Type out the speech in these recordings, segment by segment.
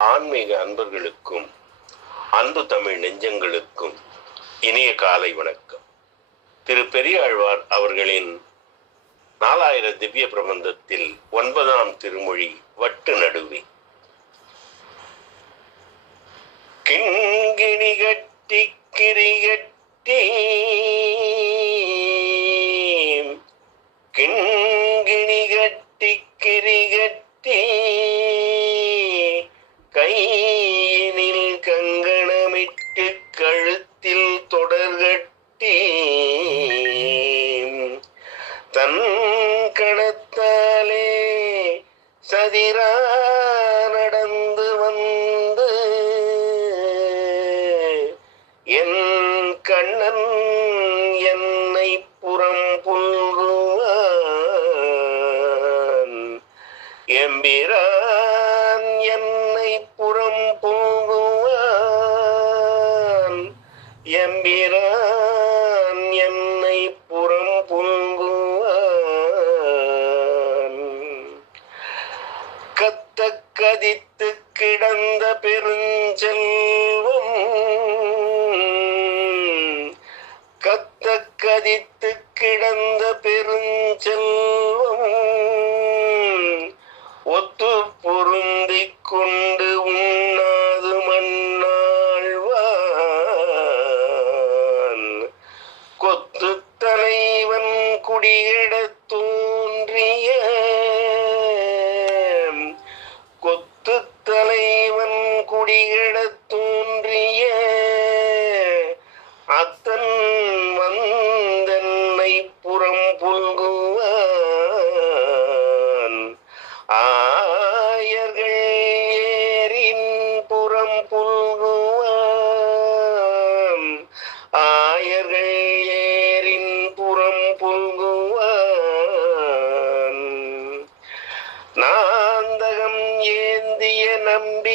ஆன்மீக அன்பர்களுக்கும் அன்பு தமிழ் நெஞ்சங்களுக்கும் இனிய காலை வணக்கம். திரு பெரியாழ்வார் அவர்களின் நாலாயிர திவ்ய பிரபந்தத்தில் ஒன்பதாம் திருமொழி கடத்தாலே சதிரா நடந்து வந்து என் கண்ணன் என்னை புறம் புல்குவான் எம்பிரான் என்னை புறம் புல்குவான் எம்பிரான் கதித்து கிடந்த பெருஞ்செல்வம். கத்த கதித்து கிடந்த பெருஞ்செல்வம். ஒத்து பொருந்தி கொண்டு உண்ணாது மண்ணாழ்வான். கொத்து தலைவன் குடியிடத்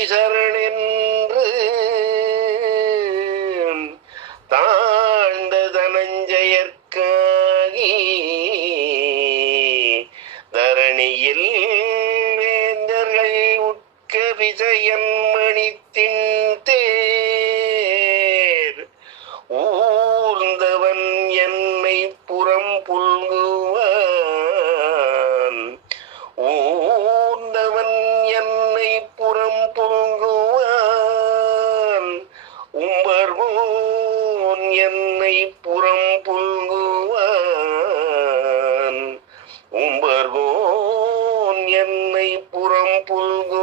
நம்பி சரணென்று தாழ்ந்த தனஞ்சயற்காகி தரணியில் வேந்தர்கள் உட்க விஜயன் என்னை புறம் புல்குவான். உம்பர்கோன் என்னை புறம் புல்கு